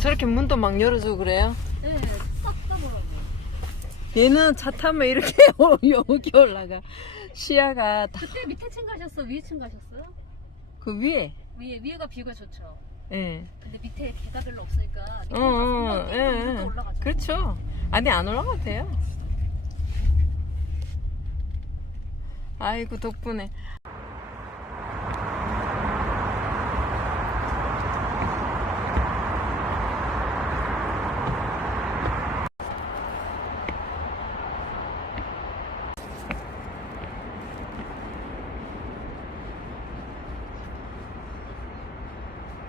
저렇게 문도 막 열어주고 그래요? 네, 싹 따보라고. 얘는 차 타면 이렇게 여기 올라가. 시야가 다 그때 밑에 층 가셨어? 위에 층 가셨어요? 그 위에. 위에 위에가 뷰가 좋죠. 예. 근데 밑에 개가 별로 없으니까 밑에 어, 어, 가서 예, 예, 예. 올라가죠. 그렇죠. 아니, 안 올라가도 돼요. 아이고, 덕분에.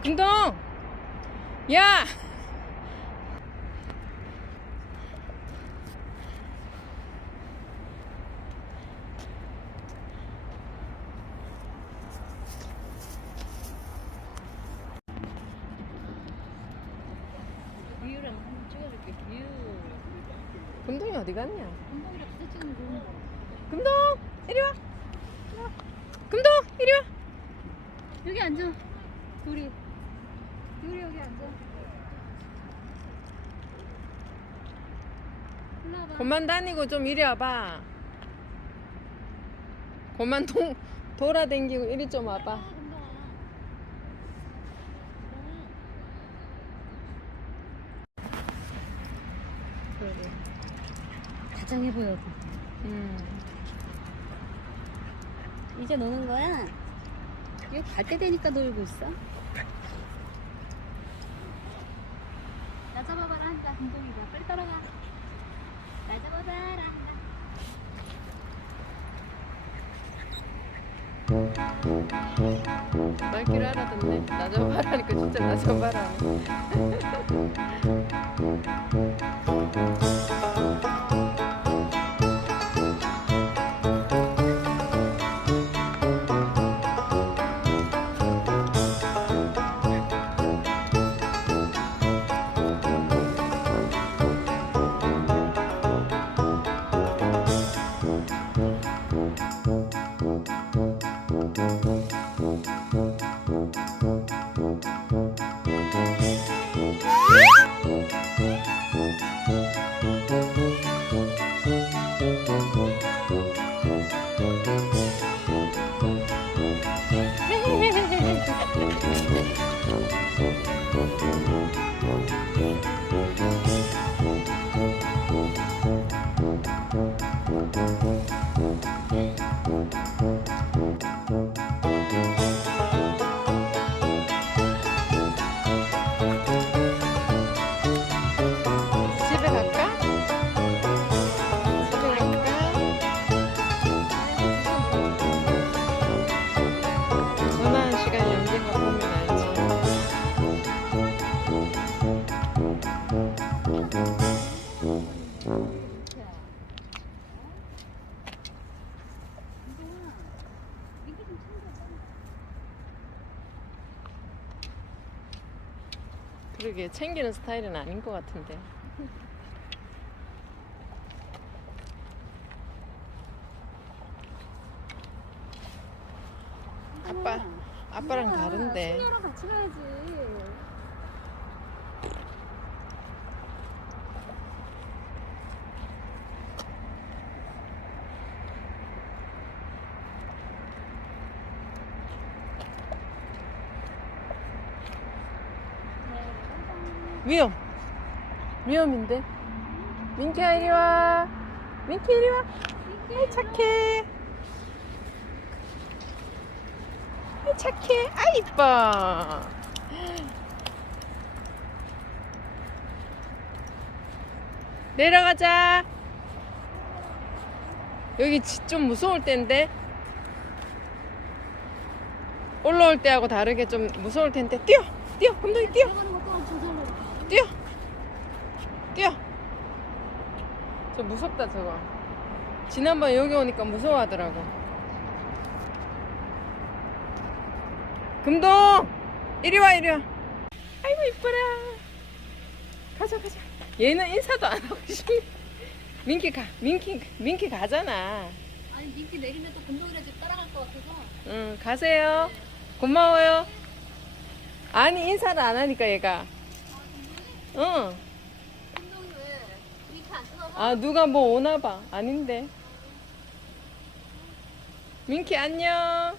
김동! 야! 뷰를 한번 찍어줄게. 뷰. 금동이 어디 갔냐? 운동이랑 같이 좋은 거. 금동! 이리 와! 금동! 이리 와! 여기 앉아. 둘이. 둘이 여기 앉아. 그만 다니고 좀 이리 와봐. 그만 동, 돌아댕기고 이리 좀 와봐. 그러게. 다정해 보여. 음. 이제 노는 거야? 여기 갈때 되니까 놀고 있어. 나 잡아봐라 한다 금동이가 빨리 따라가. 나 잡아봐라 한다. 말귀를 알아듣네. 나좀 봐라니까 진짜 나. 집에 그러게 챙기는 스타일은 아닌 것 같은데. 아빠, 아빠랑 다른데. 승려랑 같이 가야지. 위험. 위험인데. 민키야 이리 와. 민키 이리 와. 아이 착해. 아이 착해. 아이 이뻐. 내려가자. 여기 지- 좀 무서울 텐데. 올라올 때하고 다르게 좀 무서울 텐데. 뛰어, 뛰어, 감독이 뛰어. 뛰어! 뛰어! 저 무섭다 저거. 지난번 여기 오니까 무서워하더라고. 금동! 이리 와 이리 와. 아이고 이뻐라. 가자 가자. 얘는 인사도 안 하고 싶네 민키 가. 민키 민키 가잖아. 아니 민기 내리면 또 금동이랑 집 따라갈 것 같아서. 응 가세요. 고마워요. 아니 인사를 안 하니까 얘가 응. 아 누가 뭐 오나 봐. 아닌데. 민키 안녕.